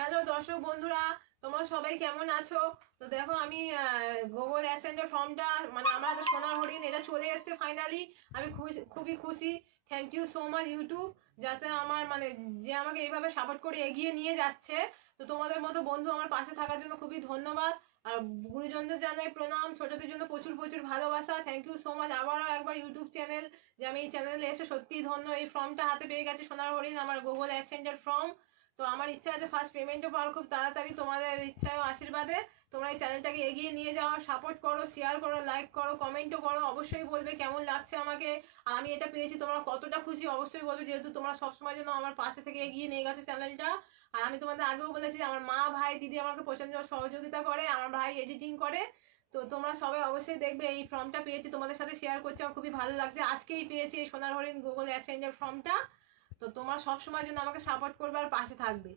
Hello দর্শক বন্ধুরা, তোমরা সবাই কেমন আছো? তো দেখো আমি গুগল অ্যাডসেন্সের ফর্মটা মানে আমাদের সোনার হরিণ এটা চলে এসেছে ফাইনালি। আমি খুবই খুশি। Thank you so much YouTube, যাতে আমার মানে যে আমাকে এইভাবে সাপোর্ট করে এগিয়ে নিয়ে যাচ্ছে। তো তোমাদের মতো বন্ধু আমার পাশে থাকার জন্য খুবই ধন্যবাদ। আর গুরুজনদের জানাই প্রণাম, ছোটদের জন্য প্রচুর প্রচুর ভালোবাসা। থ্যাংক ইউ সো মাচ আবারও একবার ইউটিউব চ্যানেল, যে আমি এই চ্যানেলে এসে সত্যিই ধন্য। এই ফর্মটা হাতে পেয়ে গেছে সোনার হরিণ, আমার গুগল অ্যাডসেন্সের ফর্ম। তো আমার ইচ্ছা আছে ফার্স্ট পেমেন্টও পাওয়ার খুব তাড়াতাড়ি। তোমাদের ইচ্ছা ও আশীর্বাদে তোমরা এই চ্যানেলটাকে এগিয়ে নিয়ে যাও, সাপোর্ট করো, শেয়ার করো, লাইক করো, কমেন্টও করো। অবশ্যই বলবে কেমন লাগছে আমাকে, আর আমি এটা পেয়েছি তোমরা কতটা খুশি অবশ্যই বলবে, যেহেতু তোমরা সবসময় জন্য আমার পাশে থেকে এগিয়ে নিয়ে গেছো চ্যানেলটা। আর আমি তোমাদের আগেও বলেছি যে আমার মা ভাই দিদি আমাকে প্রচন্ড সহযোগিতা করে, আমার ভাই এডিটিং করে। তো তোমরা সবাই অবশ্যই দেখবে। এই ফর্মটা পেয়েছি, তোমাদের সাথে শেয়ার করছি, আমার খুবই ভালো লাগছে। আজকেই পেয়েছি এই সোনার হরিণ গুগল অ্যাডসেন্সের ফর্মটা। তো তোমরা সবসময় জন্য আমাকে সাপোর্ট করবে আর পাশে থাকবে।